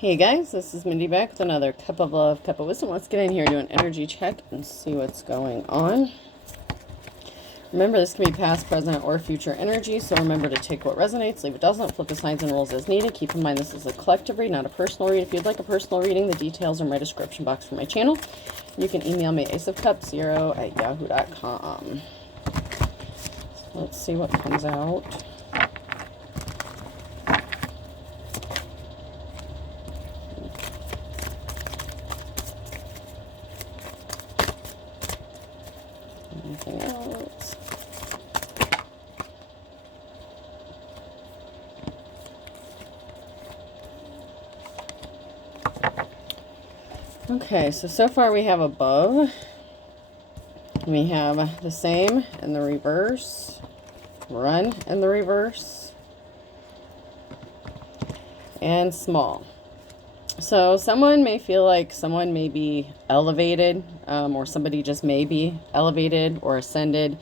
Hey guys, this is Mindy back with another Cup of Love, Cup of Wisdom. Let's get in here, do an energy check, and see what's going on. Remember, this can be past, present, or future energy, so remember to take what resonates, leave what doesn't, flip the signs and rules as needed. Keep in mind this is a collective read, not a personal read. If you'd like a personal reading, the details are in my description box for my channel. You can email me aceofcups0@yahoo.com. Let's see what comes out. Anything else? Okay, so far we have above. We have the same in the reverse, run in the reverse, and small. So someone may feel like someone may be elevated, or somebody just may be elevated or ascended.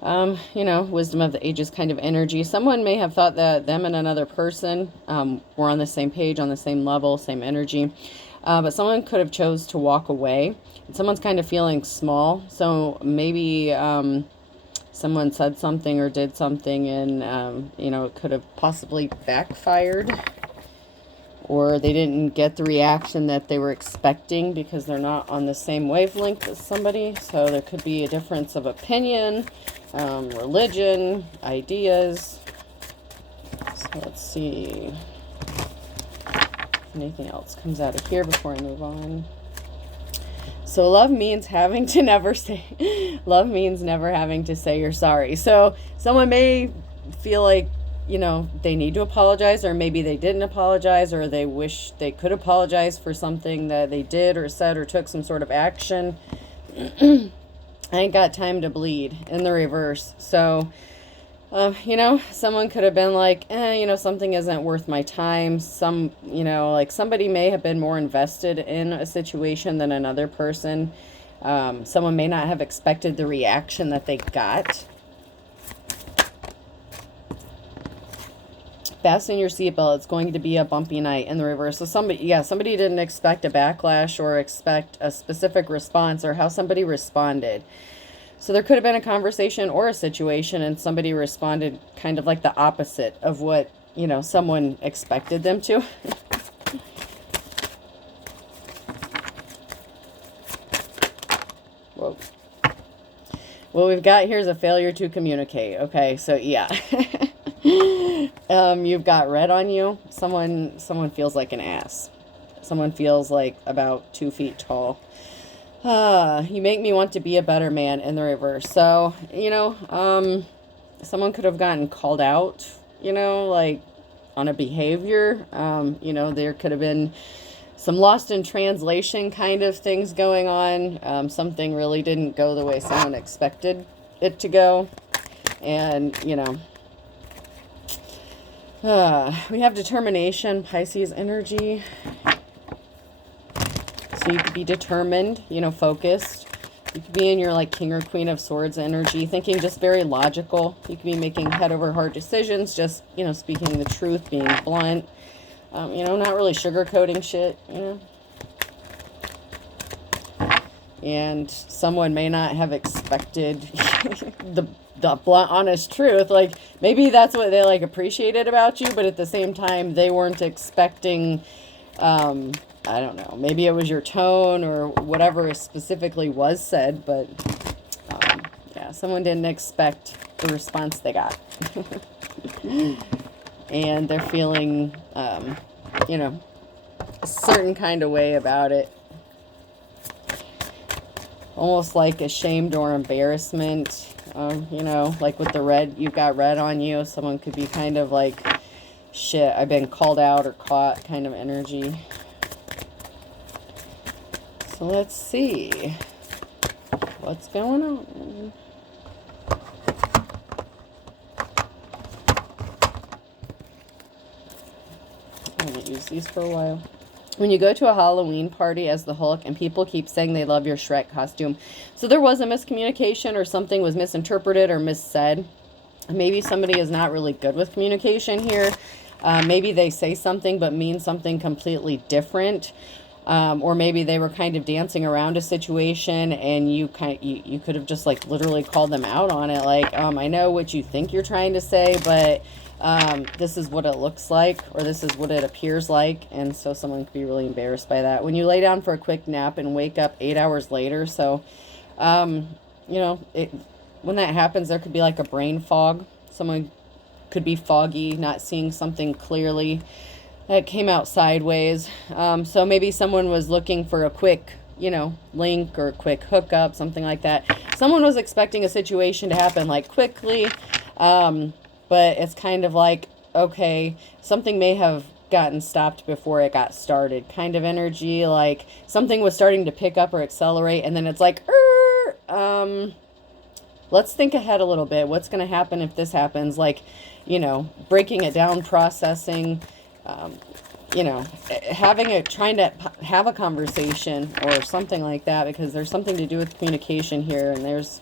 Wisdom of the ages kind of energy. Someone may have thought that them and another person were on the same page, on the same level, same energy. But someone could have chose to walk away. And someone's kind of feeling small. So maybe someone said something or did something and, it could have possibly backfired. Or they didn't get the reaction that they were expecting because they're not on the same wavelength as somebody. So there could be a difference of opinion, religion, ideas. So let's see if anything else comes out of here before I move on. So love means having to never say, love means never having to say you're sorry. So someone may feel like, they need to apologize, or maybe they didn't apologize, or they wish they could apologize for something that they did or said or took some sort of action. I ain't got time to bleed in the reverse. So, someone could have been like, something isn't worth my time. Somebody may have been more invested in a situation than another person. Someone may not have expected the reaction that they got. Fasten your seatbelt. It's going to be a bumpy night in the reverse. So somebody didn't expect a backlash or expect a specific response or how somebody responded. So there could have been a conversation or a situation and somebody responded kind of like the opposite of what, someone expected them to. Whoa. What we've got here is a failure to communicate. Okay, so yeah. You've got red on you. Someone feels like an ass. Someone feels like about 2 feet tall. You make me want to be a better man in the reverse. So, someone could have gotten called out, like on a behavior. There could have been some lost in translation kind of things going on. Something really didn't go the way someone expected it to go. And, we have determination, Pisces energy. So you could be determined, focused. You could be in your King or Queen of Swords energy, thinking just very logical. You could be making head over heart decisions, just, speaking the truth, being blunt. Not really sugarcoating shit, And someone may not have expected the blunt, honest truth. Like, maybe that's what they appreciated about you, but at the same time, they weren't expecting, I don't know, maybe it was your tone or whatever specifically was said, but yeah, someone didn't expect the response they got. And they're feeling, a certain kind of way about it. Almost like ashamed or embarrassment. Like with the red, you've got red on you. Someone could be kind of like, shit, I've been called out or caught kind of energy. So let's see what's going on. I'm going to use these for a while. When you go to a Halloween party as the Hulk and people keep saying they love your Shrek costume. So there was a miscommunication or something was misinterpreted or missaid. Maybe somebody is not really good with communication here. Maybe they say something but mean something completely different. Or maybe they were kind of dancing around a situation, and you could have just like literally called them out on it. Like, I know what you think you're trying to say, but this is what it looks like, or this is what it appears like. And so someone could be really embarrassed by that. When you lay down for a quick nap and wake up 8 hours later. So, you know, when that happens, there could be like a brain fog. Someone could be foggy, not seeing something clearly that came out sideways. So maybe someone was looking for a quick, you know, link or quick hookup, something like that. Someone was expecting a situation to happen like quickly, but it's kind of like, okay, something may have gotten stopped before it got started, kind of energy, like something was starting to pick up or accelerate, and then it's like, let's think ahead a little bit. What's going to happen if this happens? Like, you know, breaking it down, processing, you know, trying to have a conversation or something like that, because there's something to do with communication here, and there's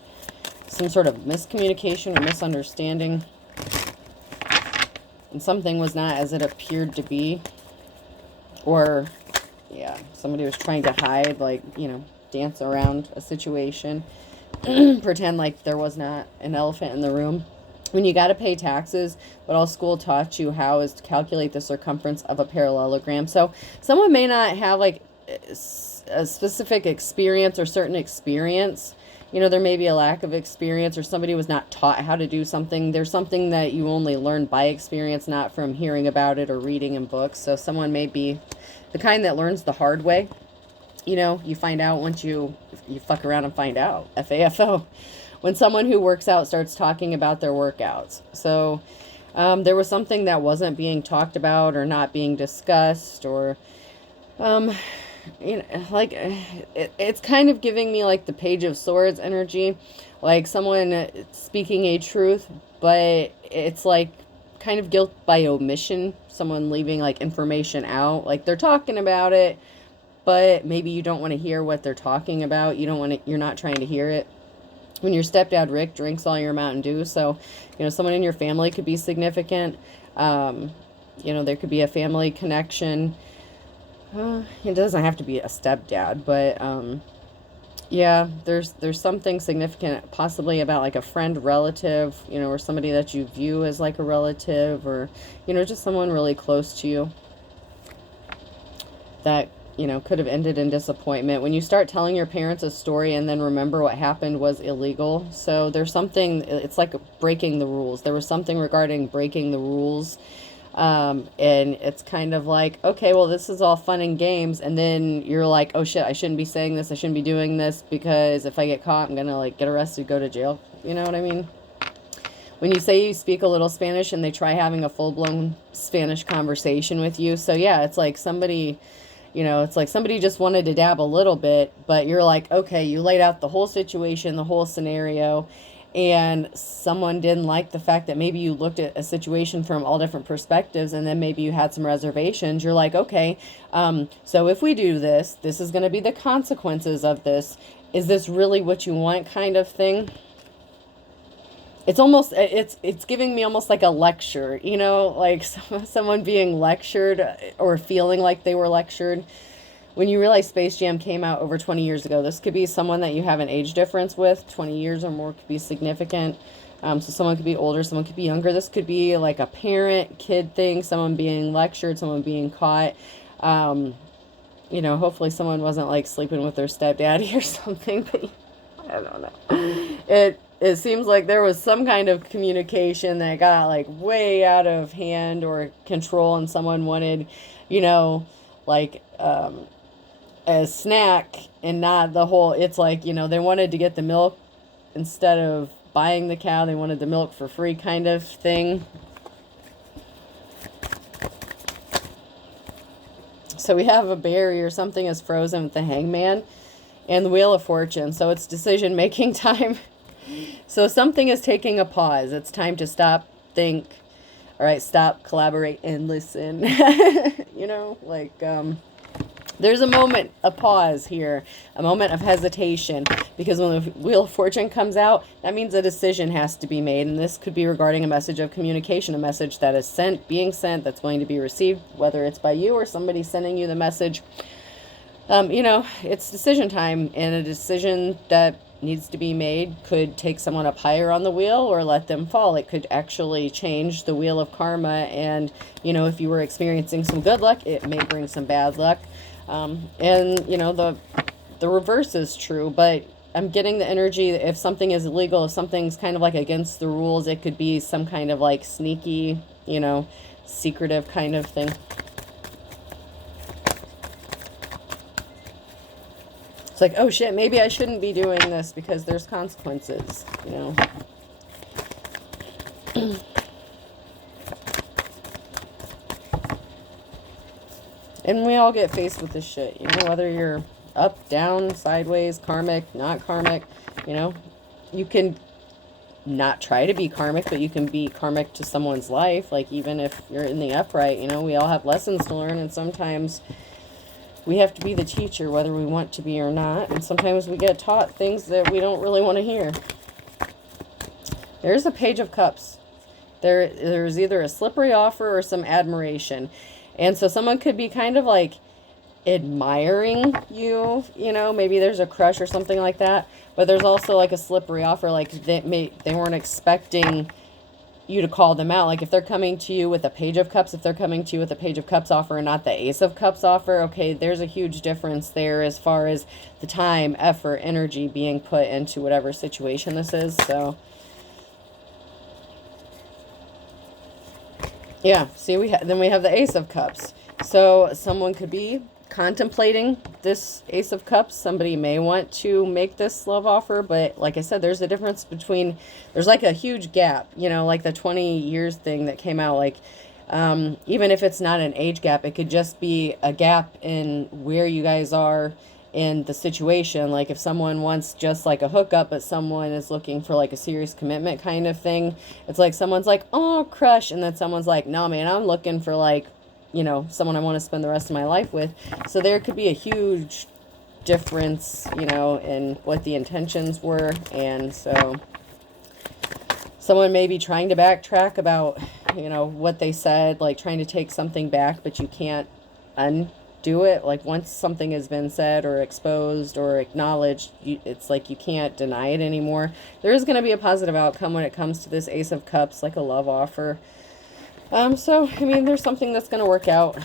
some sort of miscommunication or misunderstanding, and something was not as it appeared to be, or yeah, somebody was trying to hide, like, you know, dance around a situation, pretend like there was not an elephant in the room. When you got to pay taxes, but all school taught you how is to calculate the circumference of a parallelogram. So someone may not have like a specific experience or certain experience. You know, there may be a lack of experience, or somebody was not taught how to do something. There's something that you only learn by experience, not from hearing about it or reading in books. So someone may be the kind that learns the hard way. You know, you find out once you fuck around and find out. FAFO. When someone who works out starts talking about their workouts. So there was something that wasn't being talked about or not being discussed, or, you know, like it's kind of giving me like the Page of Swords energy, like someone speaking a truth, but it's like kind of guilt by omission, someone leaving like information out, like they're talking about it, but maybe you don't want to hear what they're talking about. You're not trying to hear it. When your stepdad Rick drinks all your Mountain Dew. So, you know, someone in your family could be significant. You know, there could be a family connection. It doesn't have to be a stepdad, but yeah, there's something significant, possibly about like a friend, relative, you know, or somebody that you view as like a relative, or, you know, just someone really close to you that, you know, could have ended in disappointment. When you start telling your parents a story and then remember what happened was illegal. So there's something, it's like breaking the rules. There was something regarding breaking the rules. And it's kind of like, okay, well, this is all fun and games. And then you're like, oh shit, I shouldn't be saying this. I shouldn't be doing this, because if I get caught, I'm going to like get arrested, go to jail. You know what I mean? When you say you speak a little Spanish and they try having a full-blown Spanish conversation with you. So yeah, it's like somebody, you know, it's like somebody just wanted to dab a little bit, but you're like, okay, you laid out the whole situation, the whole scenario, and someone didn't like the fact that maybe you looked at a situation from all different perspectives, and then maybe you had some reservations. You're like, okay, so if we do this, this is going to be the consequences of this. Is this really what you want, kind of thing? It's almost, it's giving me almost like a lecture, you know, like someone being lectured or feeling like they were lectured. When you realize Space Jam came out over 20 years ago, this could be someone that you have an age difference with. 20 years or more could be significant. So someone could be older, someone could be younger. This could be like a parent-kid thing, someone being lectured, someone being caught. You know, hopefully someone wasn't like sleeping with their stepdaddy or something, but I don't know. It seems like there was some kind of communication that got like way out of hand or control, and someone wanted, you know, like a snack and not the whole, it's like, you know, they wanted to get the milk instead of buying the cow. They wanted the milk for free, kind of thing. So we have a barrier, something is frozen with the Hangman and the Wheel of Fortune. So it's decision-making time. So something is taking a pause. It's time to stop, think, all right, stop, collaborate, and listen. You know, like, There's a moment, a pause here, a moment of hesitation, because when the Wheel of Fortune comes out, that means a decision has to be made, and this could be regarding a message of communication, a message that is being sent, that's going to be received, whether it's by you or somebody sending you the message. It's decision time, and a decision that needs to be made could take someone up higher on the wheel or let them fall. It could actually change the wheel of karma, and if you were experiencing some good luck, it may bring some bad luck. The reverse is true, but I'm getting the energy that if something is illegal, if something's kind of like against the rules, it could be some kind of like sneaky, secretive kind of thing. It's like, oh shit, maybe I shouldn't be doing this because there's consequences, And we all get faced with this shit, whether you're up, down, sideways, karmic, not karmic, you can not try to be karmic, but you can be karmic to someone's life. Like, even if you're in the upright, we all have lessons to learn, and sometimes we have to be the teacher, whether we want to be or not. And sometimes we get taught things that we don't really want to hear. There's a Page of Cups. There's either a slippery offer or some admiration. And so someone could be kind of like admiring you, maybe there's a crush or something like that. But there's also like a slippery offer, like they weren't expecting you to call them out. Like if they're coming to you with a Page of Cups, if they're coming to you with a Page of Cups offer and not the Ace of Cups offer, okay, there's a huge difference there as far as the time, effort, energy being put into whatever situation this is. So yeah, see, then we have the Ace of Cups. So someone could be contemplating this Ace of Cups. Somebody may want to make this love offer, but like I said, there's a difference between, there's like a huge gap, like the 20 years thing that came out. Like, even if it's not an age gap, it could just be a gap in where you guys are in the situation. Like if someone wants just like a hookup, but someone is looking for like a serious commitment kind of thing, it's like someone's like, oh, crush, and then someone's like, no man, I'm looking for like, someone I want to spend the rest of my life with. So there could be a huge difference, in what the intentions were. And so someone may be trying to backtrack about, what they said, like trying to take something back, but you can't undo it. Like once something has been said or exposed or acknowledged, it's like you can't deny it anymore. There is going to be a positive outcome when it comes to this Ace of Cups, like a love offer. So, there's something that's going to work out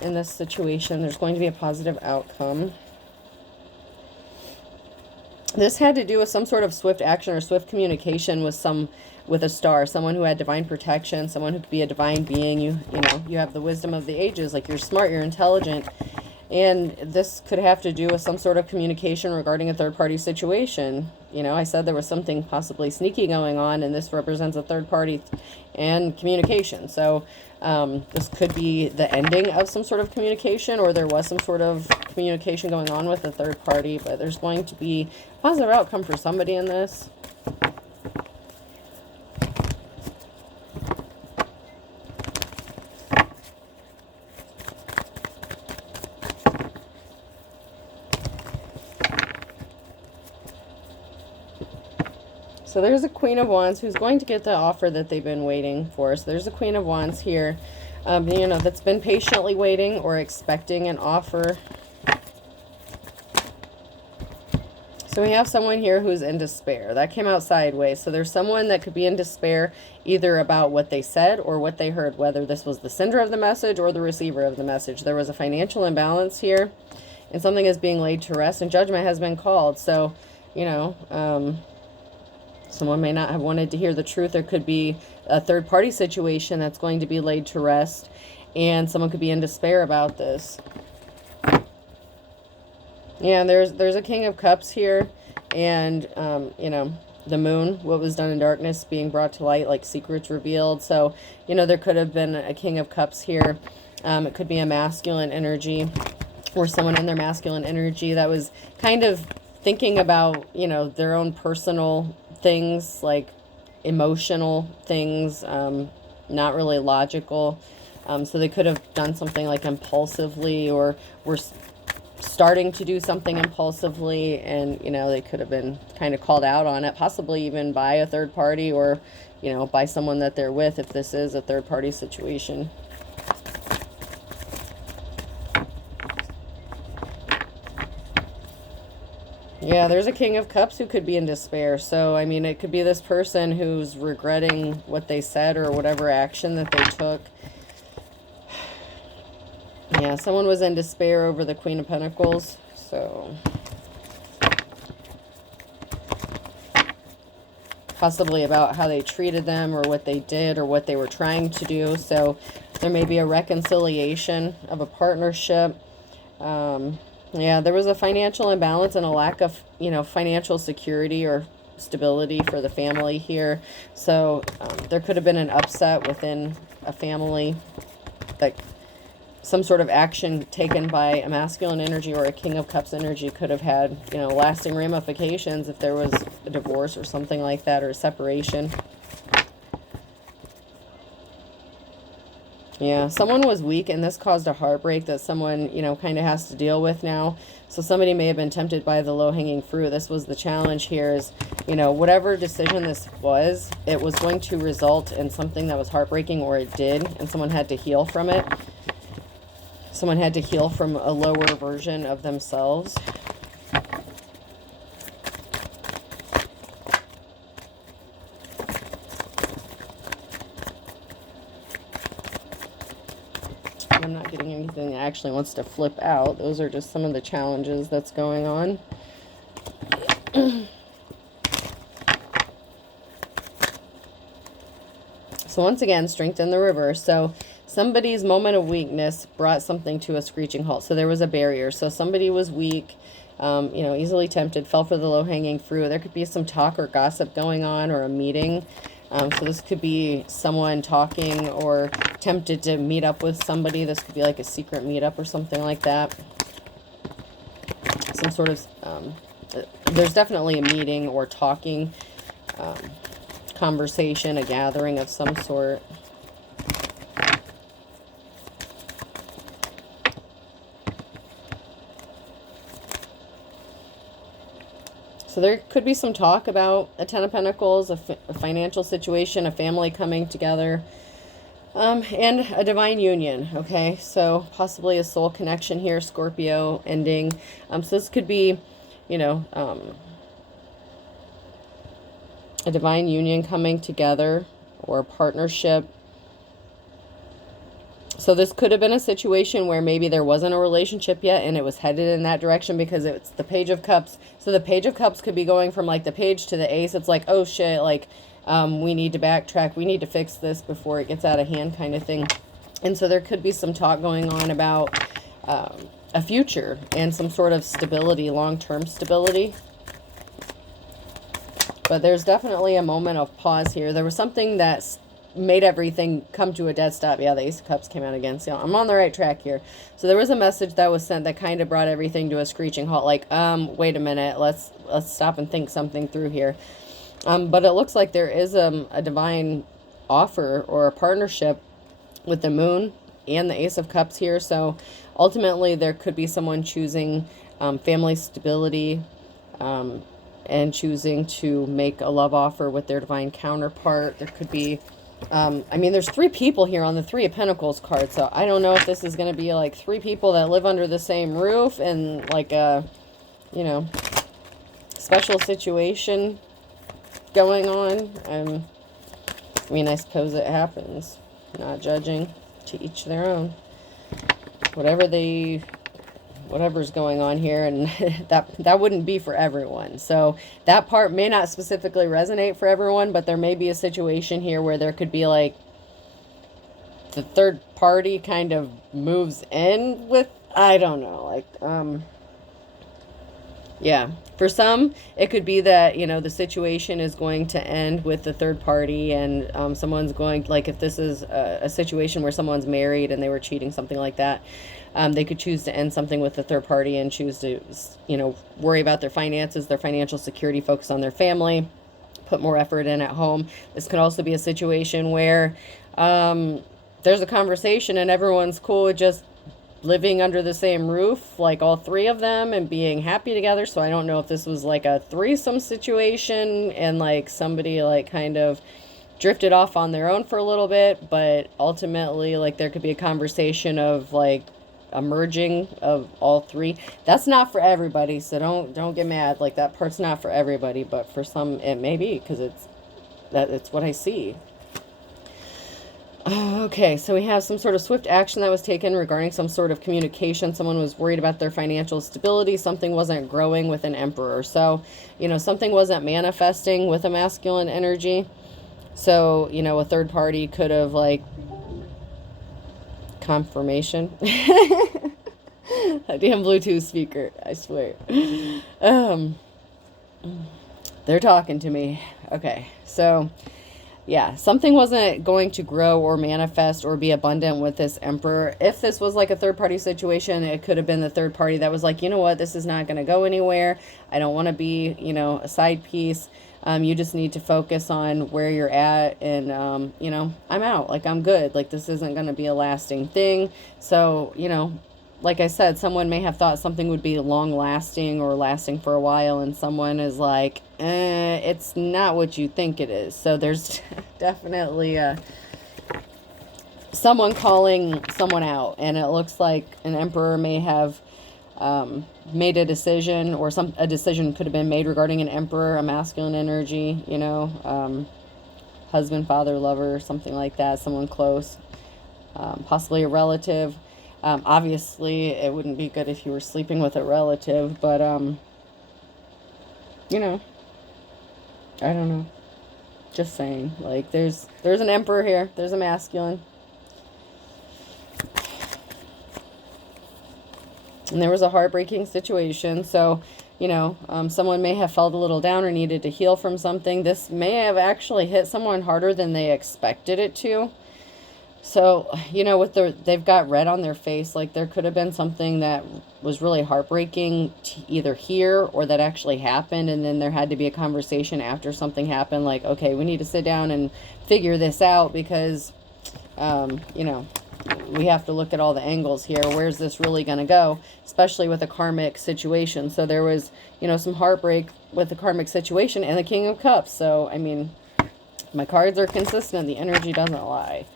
in this situation. There's going to be a positive outcome. This had to do with some sort of swift action or swift communication with a star, someone who had divine protection, someone who could be a divine being. You have the wisdom of the ages, like you're smart, you're intelligent. And this could have to do with some sort of communication regarding a third-party situation. I said there was something possibly sneaky going on, and this represents a third party and communication. So this could be the ending of some sort of communication, or there was some sort of communication going on with a third party, but there's going to be a positive outcome for somebody in this. So there's a Queen of Wands who's going to get the offer that they've been waiting for. So there's a Queen of Wands here, that's been patiently waiting or expecting an offer. So we have someone here who's in despair. That came out sideways. So there's someone that could be in despair either about what they said or what they heard, whether this was the sender of the message or the receiver of the message. There was a financial imbalance here, and something is being laid to rest, and judgment has been called. So, someone may not have wanted to hear the truth. There could be a third-party situation that's going to be laid to rest, and someone could be in despair about this. Yeah, there's a King of Cups here, and, the moon, what was done in darkness being brought to light, like secrets revealed. So, there could have been a King of Cups here. It could be a masculine energy, or someone in their masculine energy that was kind of thinking about, their own personal things, like emotional things, not really logical. So they could have done something like impulsively, or were starting to do something impulsively, and, you know, they could have been kind of called out on it, possibly even by a third party, or, you know, by someone that they're with, if this is a third party situation. Yeah, there's a King of Cups who could be in despair. So, I mean, it could be this person who's regretting what they said or whatever action that they took. Yeah, someone was in despair over the Queen of Pentacles. So, possibly about how they treated them or what they did or what they were trying to do. So, there may be a reconciliation of a partnership. Yeah, there was a financial imbalance and a lack of, you know, financial security or stability for the family here. So there could have been an upset within a family, like some sort of action taken by a masculine energy or a King of Cups energy could have had, you know, lasting ramifications if there was a divorce or something like that, or a separation. Yeah, someone was weak, and this caused a heartbreak that someone, you know, kind of has to deal with now. So somebody may have been tempted by the low-hanging fruit. This was the challenge here is, you know, whatever decision this was, it was going to result in something that was heartbreaking, or it did, and someone had to heal from it. Someone had to heal from a lower version of themselves. I'm not getting anything that actually wants to flip out. Those are just some of the challenges that's going on. So once again, strength in the reverse. So somebody's moment of weakness brought something to a screeching halt. So there was a barrier. So somebody was weak, you know, easily tempted, fell for the low-hanging fruit. There could be some talk or gossip going on, or a meeting. So this could be someone talking or tempted to meet up with somebody. This could be like a secret meetup or something like that. Some sort of, there's definitely a meeting or talking, conversation, a gathering of some sort. So there could be some talk about a Ten of Pentacles, a financial situation, a family coming together, and a divine union, okay? So possibly a soul connection here, Scorpio ending. So this could be, you know, a divine union coming together, or a partnership. So this could have been a situation where maybe there wasn't a relationship yet and it was headed in that direction, because it's the Page of Cups. So the Page of Cups could be going from like the Page to the Ace. It's like, oh shit, like we need to backtrack. We need to fix this before it gets out of hand, kind of thing. And so there could be some talk going on about a future and some sort of stability, long-term stability. But there's definitely a moment of pause here. There was something that's made everything come to a dead stop. Yeah, the Ace of Cups came out again. So I'm on the right track here. So there was a message that was sent that kind of brought everything to a screeching halt. Like, wait a minute, let's stop and think something through here. But it looks like there is a divine offer or a partnership with the Moon and the Ace of Cups here. So ultimately, there could be someone choosing family stability, and choosing to make a love offer with their divine counterpart. There could be, I mean, there's 3 people here on the Three of Pentacles card, so I don't know if this is going to be like 3 people that live under the same roof and like a, you know, special situation going on. I mean, I suppose it happens. Not judging, to each their own. Whatever's going on here, and that wouldn't be for everyone. So that part may not specifically resonate for everyone, but there may be a situation here where there could be like the third party kind of moves in with, I don't know, like, yeah, for some, it could be that, you know, the situation is going to end with the third party, and someone's going, like, if this is a situation where someone's married and they were cheating, something like that, they could choose to end something with the third party and choose to, you know, worry about their finances, their financial security, focus on their family, put more effort in at home. This could also be a situation where there's a conversation and everyone's cool with just living under the same roof, like all three of them, and being happy together. So I don't know if this was like a threesome situation and like somebody like kind of drifted off on their own for a little bit, but ultimately like there could be a conversation of like a merging of all three. That's not for everybody, so don't get mad. Like that part's not for everybody, but for some it may be, because it's what I see. Okay, so we have some sort of swift action that was taken regarding some sort of communication. Someone was worried about their financial stability. Something wasn't growing with an Emperor. So, you know, something wasn't manifesting with a masculine energy. So, you know, a third party could have, like, confirmation. A damn Bluetooth speaker, I swear. They're talking to me. Okay, so yeah, something wasn't going to grow or manifest or be abundant with this Emperor. If this was like a third-party situation, it could have been the third party that was like, you know what, this is not going to go anywhere. I don't want to be, you know, a side piece. You just need to focus on where you're at, and, you know, I'm out. Like, I'm good. Like, this isn't going to be a lasting thing. So, you know, like I said, someone may have thought something would be long-lasting or lasting for a while, and someone is like, it's not what you think it is. So there's definitely someone calling someone out, and it looks like an Emperor may have made a decision, or a decision could have been made regarding an Emperor, a masculine energy, you know, husband, father, lover, something like that, someone close, possibly a relative. Obviously, it wouldn't be good if you were sleeping with a relative, but, you know, I don't know. Just saying, like, there's an Emperor here. There's a masculine. And there was a heartbreaking situation. So, you know, someone may have felt a little down or needed to heal from something. This may have actually hit someone harder than they expected it to. So, you know, they've got red on their face, like there could have been something that was really heartbreaking to either hear or that actually happened, and then there had to be a conversation after something happened, like, okay, we need to sit down and figure this out, because, you know, we have to look at all the angles here. Where's this really going to go, especially with a karmic situation? So there was, you know, some heartbreak with the karmic situation and the King of Cups. So, I mean, my cards are consistent. The energy doesn't lie.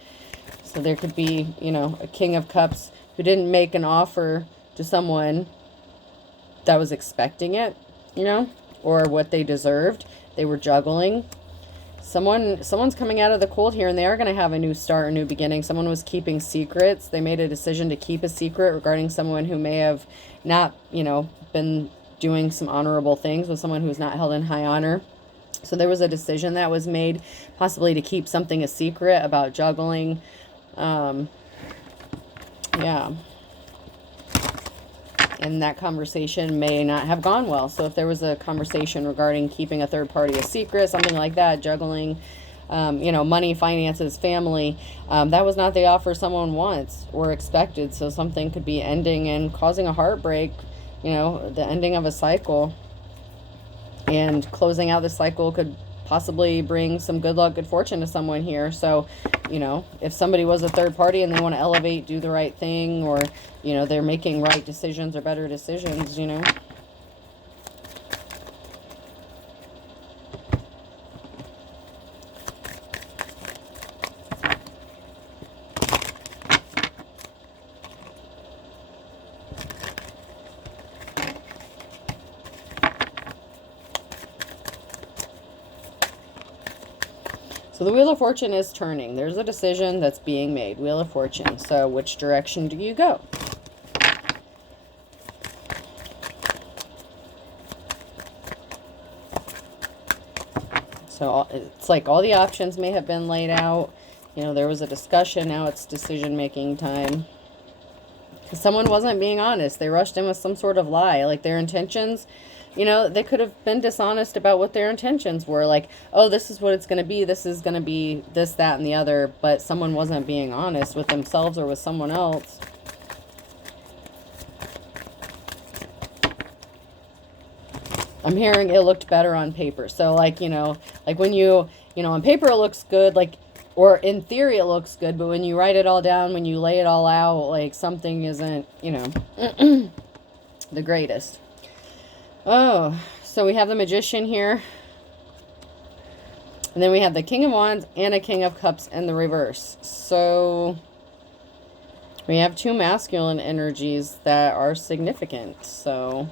So there could be, you know, a King of Cups who didn't make an offer to someone that was expecting it, you know, or what they deserved. They were juggling. Someone's coming out of the cold here, and they are going to have a new start, a new beginning. Someone was keeping secrets. They made a decision to keep a secret regarding someone who may have not, you know, been doing some honorable things with someone who's not held in high honor. So there was a decision that was made, possibly to keep something a secret about juggling. Yeah. And that conversation may not have gone well. So if there was a conversation regarding keeping a third party a secret, something like that, juggling, you know, money, finances, family, that was not the offer someone wants or expected. So something could be ending and causing a heartbreak, you know, the ending of a cycle. And closing out the cycle could possibly bring some good luck, good fortune to someone here. So, you know, if somebody was a third party and they want to elevate, do the right thing, or, you know, they're making right decisions or better decisions, you know. So the Wheel of Fortune is turning. There's a decision that's being made. Wheel of Fortune. So which direction do you go? So it's like all the options may have been laid out. You know, there was a discussion. Now it's decision-making time. Because someone wasn't being honest. They rushed in with some sort of lie. Like their intentions, you know, they could have been dishonest about what their intentions were. Like, oh, this is what it's going to be. This is going to be this, that, and the other. But someone wasn't being honest with themselves or with someone else. I'm hearing it looked better on paper. So, like, you know, like when you know, on paper it looks good. Like, or in theory it looks good, but when you write it all down, when you lay it all out, like something isn't, you know, the greatest. Oh, so we have the Magician here. And then we have the King of Wands and a King of Cups in the reverse. So we have two masculine energies that are significant. So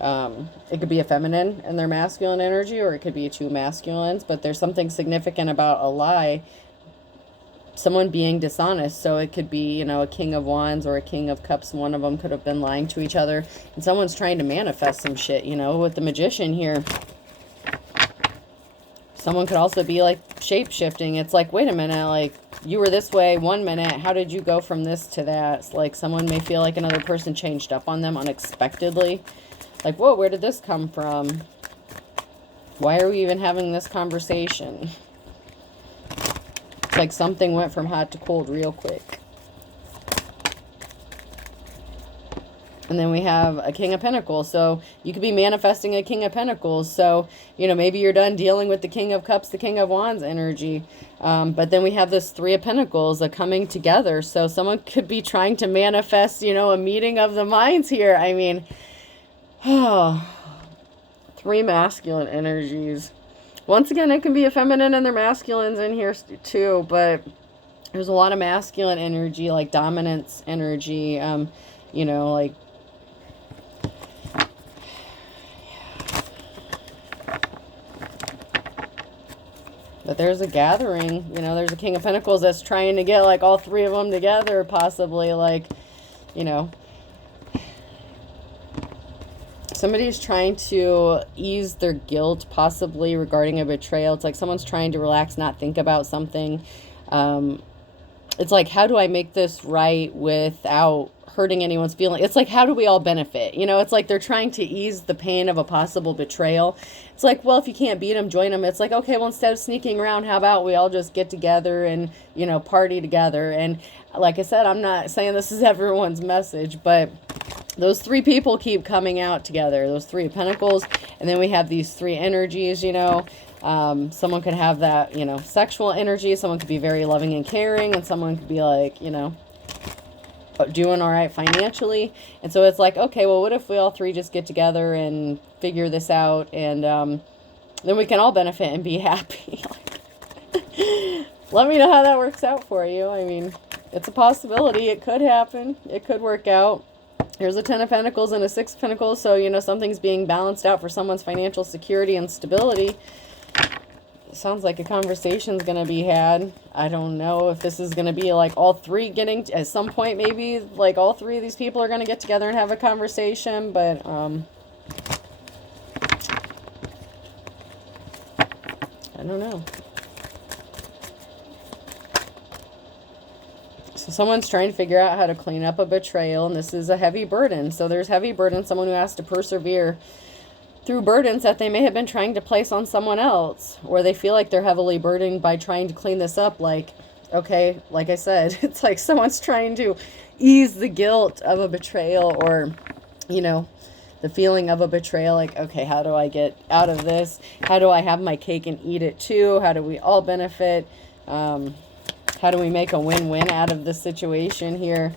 it could be a feminine and their masculine energy, or it could be two masculines, but there's something significant about a lie, someone being dishonest. So it could be, you know, a King of Wands or a King of Cups. One of them could have been lying to each other, and someone's trying to manifest some shit, you know, with the Magician here. Someone could also be like shape-shifting. It's like, wait a minute, like you were this way 1 minute. How did you go from this to that? It's like someone may feel like another person changed up on them unexpectedly. Like, whoa, where did this come from? Why are we even having this conversation? It's like something went from hot to cold real quick. And then we have a King of Pentacles. So you could be manifesting a King of Pentacles. So, you know, maybe you're done dealing with the King of Cups, the King of Wands energy. But then we have this Three of Pentacles coming together. So someone could be trying to manifest, you know, a meeting of the minds here. I mean, oh, three masculine energies. Once again, it can be a feminine and their masculines in here too. But there's a lot of masculine energy, like dominance energy, you know, like, but there's a gathering, you know, there's a King of Pentacles that's trying to get like all three of them together, possibly, like, you know, somebody's trying to ease their guilt, possibly regarding a betrayal. It's like someone's trying to relax, not think about something. It's like, how do I make this right without hurting anyone's feeling? It's like, how do we all benefit? You know, it's like they're trying to ease the pain of a possible betrayal. It's like, well, if you can't beat them, join them. It's like, okay, well, instead of sneaking around, how about we all just get together and, you know, party together? And like I said, I'm not saying this is everyone's message, but those three people keep coming out together, those Three of Pentacles. And then we have these three energies, you know. Someone could have that, you know, sexual energy. Someone could be very loving and caring, and someone could be like, you know, doing all right financially. And so it's like, okay, well, what if we all three just get together and figure this out, and then we can all benefit and be happy. Let me know how that works out for you. I mean, it's a possibility. It could happen. It could work out. Here's a Ten of Pentacles and a Six of Pentacles. So, you know, something's being balanced out for someone's financial security and stability. Sounds like a conversation's going to be had. I don't know if this is going to be like all three getting, at some point maybe, like all three of these people are going to get together and have a conversation, but I don't know. So someone's trying to figure out how to clean up a betrayal, and this is a heavy burden. So there's heavy burden, someone who has to persevere through burdens that they may have been trying to place on someone else, or they feel like they're heavily burdened by trying to clean this up. Like, okay, like I said, it's like someone's trying to ease the guilt of a betrayal, or, you know, the feeling of a betrayal. Like, okay, how do I get out of this? How do I have my cake and eat it too? How do we all benefit? How do we make a win-win out of this situation here?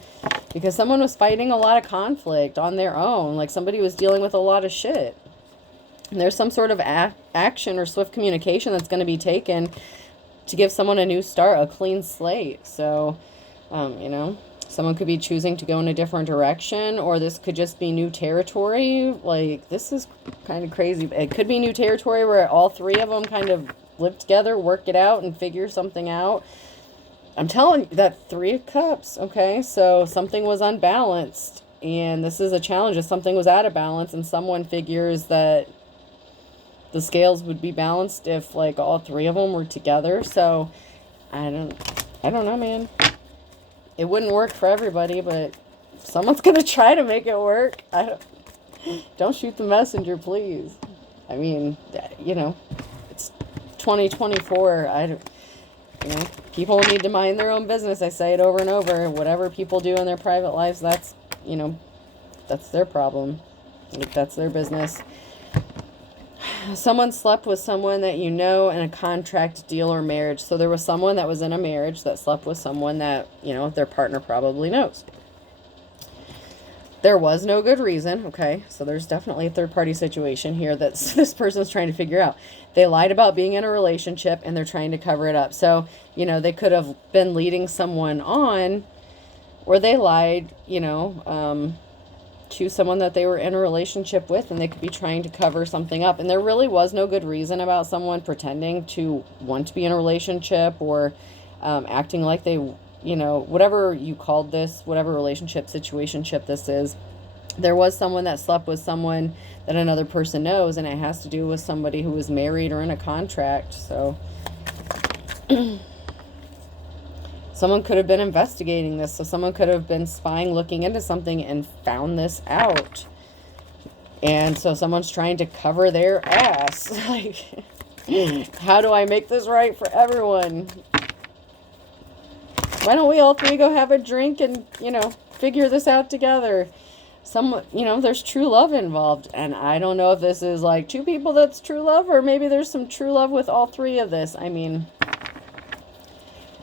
Because someone was fighting a lot of conflict on their own. Like somebody was dealing with a lot of shit. And there's some sort of action or swift communication that's going to be taken to give someone a new start, a clean slate. So, you know, someone could be choosing to go in a different direction, or this could just be new territory. Like, this is kind of crazy. It could be new territory where all three of them kind of live together, work it out, and figure something out. I'm telling you, that Three of Cups, okay? So something was unbalanced, and this is a challenge. If something was out of balance, and someone figures that the scales would be balanced if like all three of them were together. So I don't know, man. It wouldn't work for everybody, but someone's gonna try to make it work. Don't shoot the messenger, please. I mean, you know, it's 2024. You know, people need to mind their own business. I say it over and over. Whatever people do in their private lives, that's, you know, that's their problem. Like, that's their business. Someone slept with someone that you know in a contract, deal, or marriage. So there was someone that was in a marriage that slept with someone that, you know, their partner probably knows. There was no good reason, okay? So there's definitely a third-party situation here that this person's trying to figure out. They lied about being in a relationship, and they're trying to cover it up. So, you know, they could have been leading someone on, or they lied, you know, to someone that they were in a relationship with, and they could be trying to cover something up. And there really was no good reason about someone pretending to want to be in a relationship, or acting like they, you know, whatever you called this, whatever relationship, situationship this is. There was someone that slept with someone that another person knows, and it has to do with somebody who was married or in a contract. So someone could have been investigating this. So someone could have been spying, looking into something, and found this out. And so someone's trying to cover their ass. Like, how do I make this right for everyone? Why don't we all three go have a drink and, you know, figure this out together? You know, there's true love involved. And I don't know if this is like two people that's true love, or maybe there's some true love with all three of this. I mean,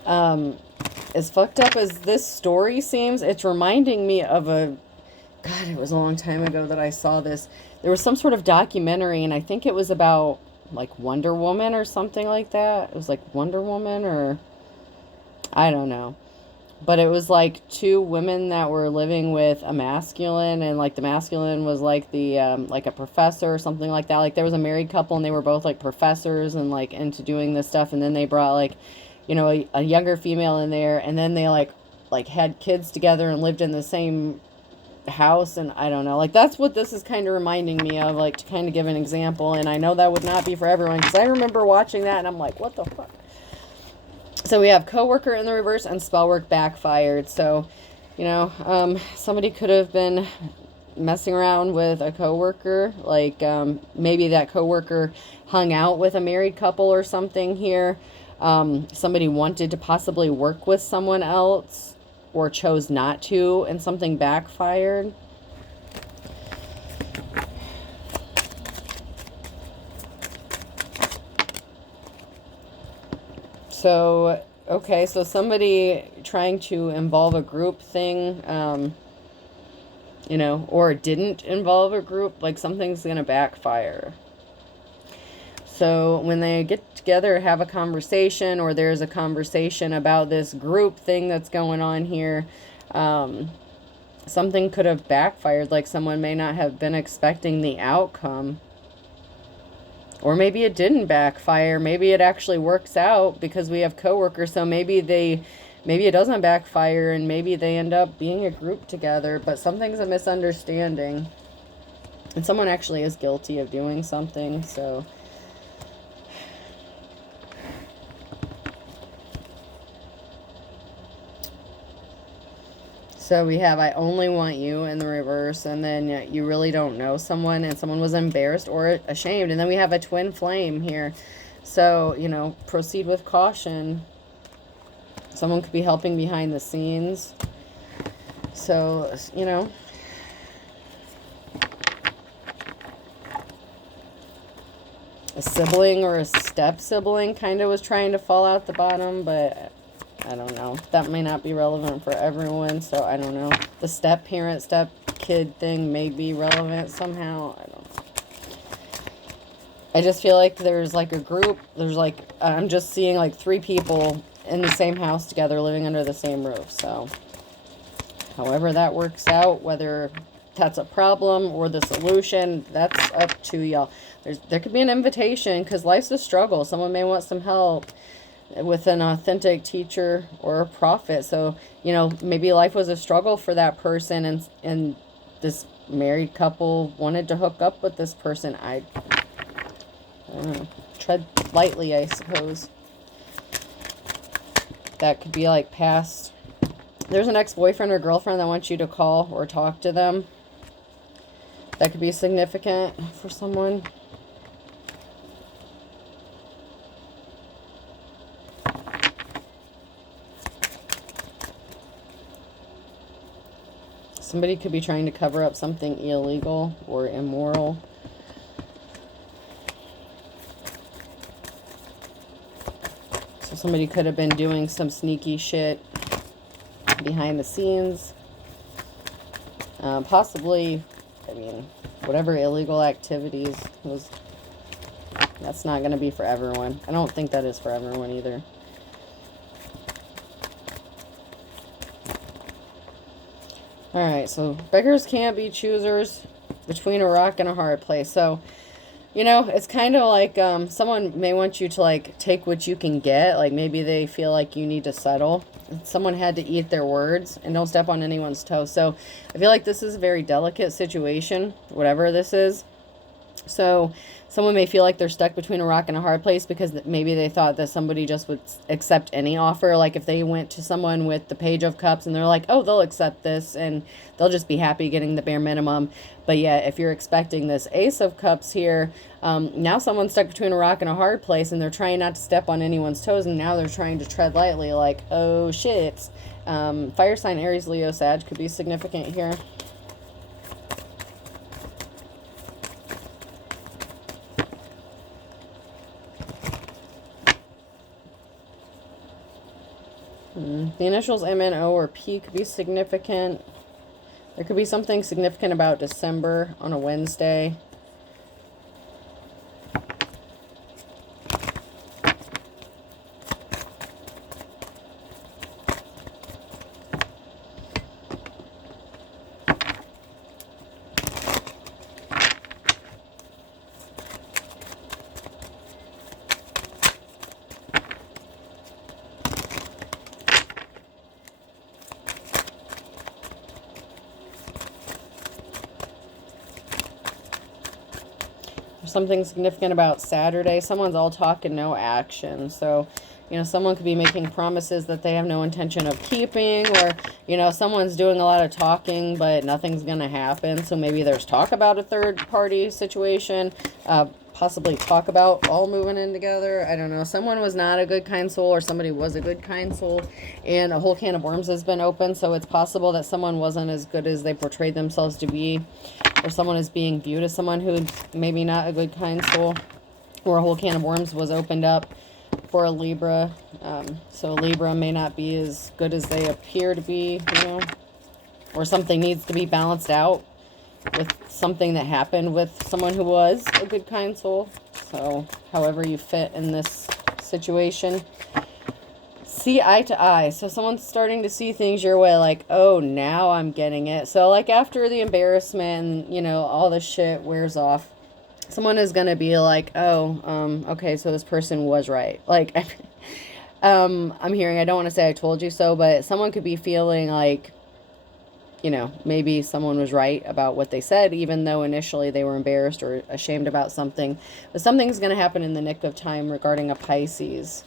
as fucked up as this story seems, it's reminding me of God, it was a long time ago that I saw this. There was some sort of documentary, and I think it was about, like, Wonder Woman or something like that. It was like Wonder Woman, or I don't know. But it was like two women that were living with a masculine, and like the masculine was like the like a professor or something like that. Like there was a married couple, and they were both like professors and like into doing this stuff. And then they brought like, you know, a younger female in there, and then they like had kids together and lived in the same house. And I don't know, like that's what this is kind of reminding me of, like, to kind of give an example. And I know that would not be for everyone, because I remember watching that and I'm like, what the fuck? So we have coworker in the reverse and spell work backfired. So, you know, somebody could have been messing around with a coworker. Like, maybe that coworker hung out with a married couple or something here. Somebody wanted to possibly work with someone else or chose not to, and something backfired. So, okay, so somebody trying to involve a group thing, you know, or didn't involve a group, like something's going to backfire. So when they get together, have a conversation, or there's a conversation about this group thing that's going on here, something could have backfired. Like someone may not have been expecting the outcome. Or maybe it didn't backfire. Maybe it actually works out, because we have coworkers. So maybe it doesn't backfire, and maybe they end up being a group together. But something's a misunderstanding. And someone actually is guilty of doing something. So we have I only want you in the reverse, and then you really don't know someone, and someone was embarrassed or ashamed. And then we have a twin flame here. So, you know, proceed with caution. Someone could be helping behind the scenes. So, you know, a sibling or a step sibling kind of was trying to fall out the bottom, but I don't know. That may not be relevant for everyone, so I don't know. The step parent, step kid thing may be relevant somehow. I don't know. I just feel like there's like a group. There's like, I'm just seeing like 3 people in the same house together, living under the same roof. So however that works out, whether that's a problem or the solution, that's up to y'all. There could be an invitation, because life's a struggle. Someone may want some help with an authentic teacher or a prophet. So, you know, maybe life was a struggle for that person, and this married couple wanted to hook up with this person. I don't know. Tread lightly, I suppose. That could be like past. There's an ex-boyfriend or girlfriend that wants you to call or talk to them. That could be significant for someone. Somebody could be trying to cover up something illegal or immoral. Somebody could have been doing some sneaky shit behind the scenes. Possibly, I mean, whatever illegal activities was, that's not going to be for everyone. I don't think that is for everyone either. Alright, so beggars can't be choosers, between a rock and a hard place. So, you know, it's kind of like someone may want you to, like, take what you can get. Like, maybe they feel like you need to settle. Someone had to eat their words, and don't step on anyone's toes. So, I feel like this is a very delicate situation, whatever this is. So, someone may feel like they're stuck between a rock and a hard place because maybe they thought that somebody just would accept any offer. Like, if they went to someone with the Page of Cups and they're like, oh, they'll accept this and they'll just be happy getting the bare minimum. But yeah, if you're expecting this Ace of Cups here, now someone's stuck between a rock and a hard place, and they're trying not to step on anyone's toes, and now they're trying to tread lightly, like, oh shit. Fire sign, Aries, Leo, Sag could be significant here. The initials MNO or P could be significant. There could be something significant about December on a Wednesday. Something significant about Saturday. Someone's all talk and no action. So, you know, someone could be making promises that they have no intention of keeping, or, you know, someone's doing a lot of talking, but nothing's going to happen. So maybe there's talk about a third party situation, possibly talk about all moving in together. I don't know. Someone was not a good, kind soul, or somebody was a good, kind soul, and a whole can of worms has been opened. So it's possible that someone wasn't as good as they portrayed themselves to be, or someone is being viewed as someone who maybe not a good, kind soul, or a whole can of worms was opened up for a Libra. So Libra may not be as good as they appear to be, you know, or something needs to be balanced out with something that happened with someone who was a good, kind soul. So however you fit in this situation. See eye to eye. So someone's starting to see things your way, like, oh, now I'm getting it. So, like, after the embarrassment and, you know, all this shit wears off, someone is going to be like, oh, okay, so this person was right. Like, I'm hearing, I don't want to say I told you so, but someone could be feeling like, you know, maybe someone was right about what they said, even though initially they were embarrassed or ashamed about something. But something's going to happen in the nick of time regarding a Pisces,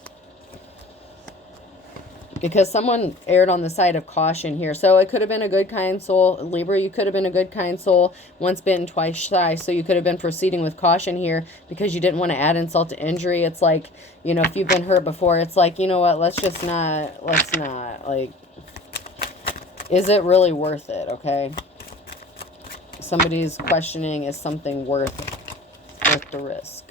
because someone erred on the side of caution here. So it could have been a good, kind soul. Libra, you could have been a good, kind soul. Once bitten, twice shy. So you could have been proceeding with caution here because you didn't want to add insult to injury. It's like, you know, if you've been hurt before, it's like, you know what, let's not, like, is it really worth it, okay? Somebody's questioning, is something worth the risk?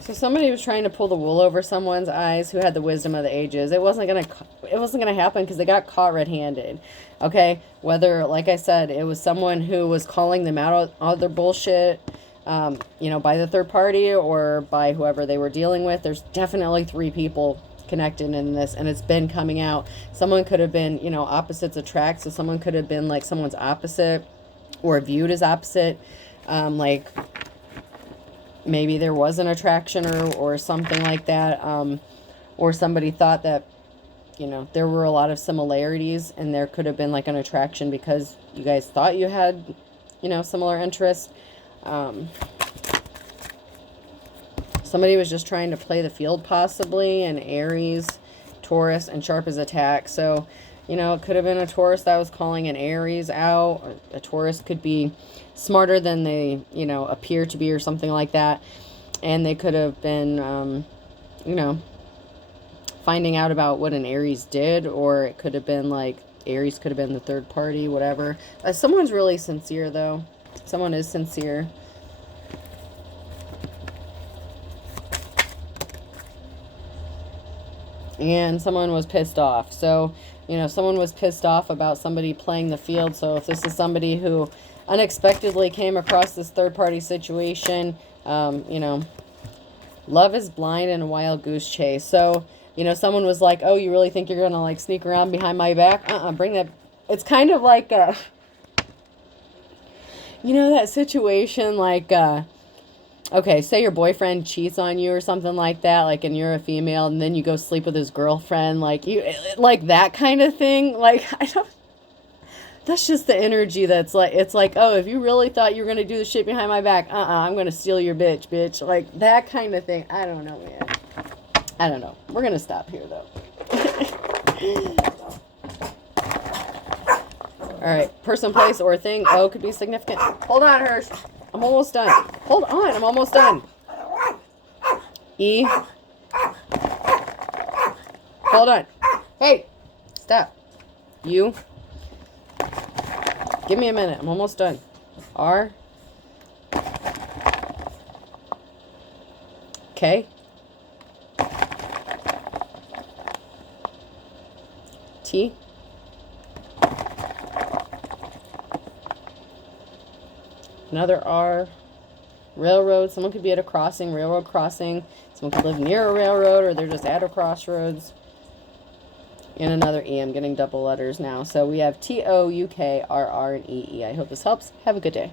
So somebody was trying to pull the wool over someone's eyes who had the wisdom of the ages. It wasn't gonna happen because they got caught red-handed. Okay, whether, like I said, it was someone who was calling them out on their bullshit, you know, by the third party or by whoever they were dealing with. There's definitely 3 people connected in this, and it's been coming out. Someone could have been, you know, opposites attract. So someone could have been like someone's opposite or viewed as opposite, like maybe there was an attraction or something like that, or somebody thought that, you know, there were a lot of similarities and there could have been like an attraction because you guys thought you had, you know, similar interests. Somebody was just trying to play the field possibly, and Aries, Taurus, and sharp as attack. So, you know, it could have been a Taurus that was calling an Aries out, or a Taurus could be smarter than they, you know, appear to be, or something like that. And they could have been, you know, finding out about what an Aries did, or it could have been like Aries could have been the third party, whatever. Someone's really sincere, though. Someone is sincere. And someone was pissed off. So, you know, someone was pissed off about somebody playing the field. So if this is somebody who unexpectedly came across this third-party situation, you know, love is blind and a wild goose chase. So, you know, someone was like, oh, you really think you're going to, like, sneak around behind my back? Bring that. It's kind of like, you know, that situation, like, okay, say your boyfriend cheats on you or something like that, like, and you're a female, and then you go sleep with his girlfriend, like, like that kind of thing. Like, that's just the energy that's like, it's like, oh, if you really thought you were going to do the shit behind my back, I'm going to steal your bitch. Like, that kind of thing. I don't know, man. I don't know. We're going to stop here, though. All right, person, place, or thing. Oh, could be significant. Hold on, Hirsch. I'm almost done. Hold on, I'm almost done. E. Hold on. Hey, stop. U. Give me a minute. I'm almost done. R. K. T. Another R. Railroad. Someone could be at a crossing, railroad crossing. Someone could live near a railroad, or they're just at a crossroads. And another E. I'm getting double letters now. So we have T, O, U, K, R, R, and E, E. I hope this helps. Have a good day.